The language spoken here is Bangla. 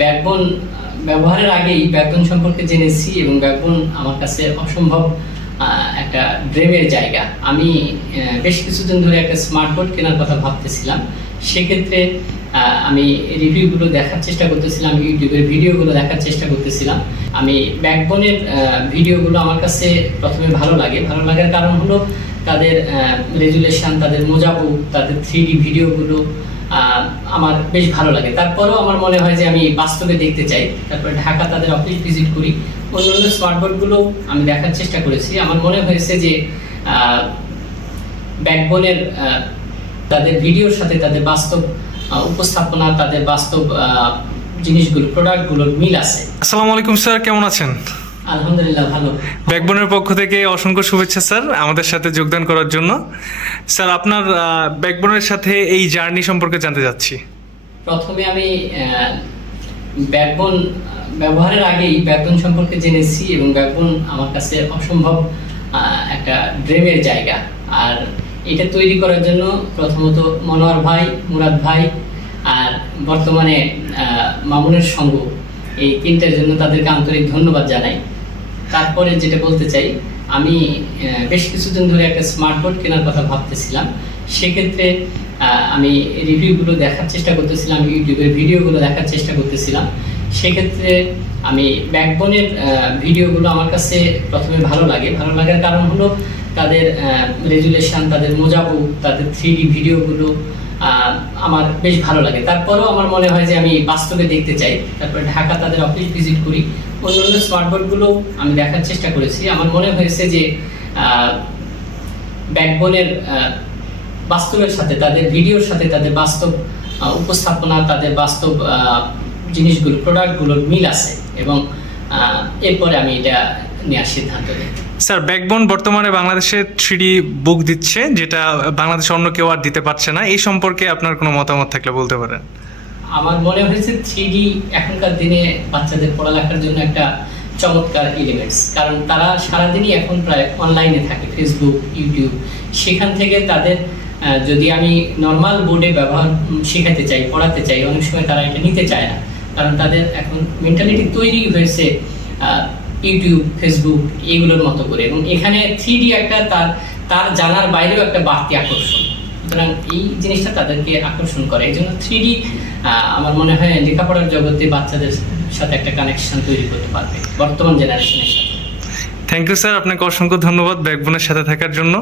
ব্যাকবোন ব্যবহারের আগেই ব্যাকবোন সম্পর্কে জেনেছি এবং ব্যাকবোন আমার কাছে অসম্ভব একটা ড্রিমের জায়গা। আমি বেশ কিছুদিন ধরে একটা স্মার্টবোর্ড কেনার কথা ভাবতেছিলাম। সেক্ষেত্রে আমি রিভিউগুলো দেখার চেষ্টা করতেছিলাম, ইউটিউবের ভিডিওগুলো দেখার চেষ্টা করতেছিলাম। আমি ব্যাকবোনের ভিডিওগুলো আমার কাছে প্রথমে ভালো লাগার কারণ হলো তাদের রেজুলেশন, তাদের মোজাবু, তাদের 3D ভিডিওগুলো আমার বেশ ভালো লাগে। তারপরেও আমার মনে হয় যে আমি বাস্তবে দেখতে চাই। তারপরে ঢাকা তাদের অফিস ভিজিট করি, অন্যান্য স্মার্টবোর্ডগুলো আমি দেখার চেষ্টা করেছি। আমার মনে হয়েছে যে ব্যাকবোনের তাদের ভিডিওর সাথে তাদের বাস্তব উপস্থাপনা, তাদের বাস্তব জিনিসগুলো, প্রোডাক্টগুলোর মিল আছে। আসসালামু আলাইকুম স্যার, কেমন আছেন? আলহামদুলিল্লাহ, ভালো। ব্যাকবোনের পক্ষ থেকে অসংখ্য শুভেচ্ছা স্যার আমাদের সাথে যোগদান করার জন্য। স্যার, আপনার ব্যাকবোনের সাথে এই জার্নি সম্পর্কে জানতে চাচ্ছি। প্রথমে আমি ব্যাকবোন ব্যবহারের আগেই ব্যাকবোন সম্পর্কে জেনেছি এবং ব্যাকবোন আমার কাছে অসম্ভব একটা ড্রিমের জায়গা। আর এটা তৈরি করার জন্য প্রথমত মনোয়ার ভাই, মুরাদ ভাই আর বর্তমানে মামুনের সঙ্গ, এই তিনটার জন্য তাদেরকে আন্তরিক ধন্যবাদ জানাই। তারপরে যেটা বলতে চাই, আমি বেশ কিছুদিন ধরে একটা স্মার্টবোর্ড কেনার কথা ভাবতেছিলাম। সেক্ষেত্রে আমি রিভিউগুলো দেখার চেষ্টা করতেছিলাম, ইউটিউবের ভিডিওগুলো দেখার চেষ্টা করতেছিলাম। সেক্ষেত্রে আমি ব্যাকবোনের ভিডিওগুলো আমার কাছে প্রথমে ভালো লাগার কারণ হলো তাদের রেজুলেশন, তাদের মোজাবু, তাদের 3D ভিডিওগুলো আমার বেশ ভালো লাগে। তারপরেও আমার মনে হয় যে আমি বাস্তবে দেখতে চাই। তারপরে ঢাকা তাদের অফিস ভিজিট করি, অন্যান্য স্মার্টবোর্ডগুলো আমি দেখার চেষ্টা করেছি। আমার মনে হয়েছে যে ব্যাকবোনের বাস্তবের সাথে, তাদের ভিডিওর সাথে তাদের বাস্তব উপস্থাপনা, তাদের বাস্তব জিনিসগুলো, প্রোডাক্টগুলোর মিল আছে এবং এরপরে আমি এটা নেওয়ার সিদ্ধান্ত নিই। স্যার, ব্যাকবোন বর্তমানে বাংলাদেশে 3D বুক দিচ্ছে, যেটা বাংলাদেশে অন্য কেউ আর দিতে পারছে না। এই সম্পর্কে আপনার কোনো মতামত থাকলে বলতে পারেন। আমার মনে হয়েছে 3D এখনকার দিনে বাচ্চাদের পড়ালেখার জন্য একটা চমৎকার এলিমেন্টস, কারণ তারা সারাদিনই এখন প্রায় অনলাইনে থাকে, ফেসবুক, ইউটিউব। সেখান থেকে তাদের যদি আমি নর্মাল বোর্ডে ব্যবহার শেখাতে চাই, পড়াতে চাই, অনেক সময় তারা এটা নিতে চায় না, কারণ তাদের এখন মেন্টালিটি তৈরি হয়েছে ইউটিউব, ফেসবুক এগুলোর মতো করে, এবং এখানে 3D একটা তার জানার বাইরেও একটা বাড়তি আকর্ষণ। সুতরাং এই জিনিসটা তাদেরকে আকর্ষণ করে। এই জন্য 3D আমার মনে হয় লেখাপড়ার জগতে বাচ্চাদের সাথে একটা কানেকশন তৈরি করতে পারবে বর্তমান জেনারেশনের সাথে। থ্যাংক ইউ স্যার, আপনাকে অসংখ্য ধন্যবাদ ব্যাকবোনের সাথে থাকার জন্য।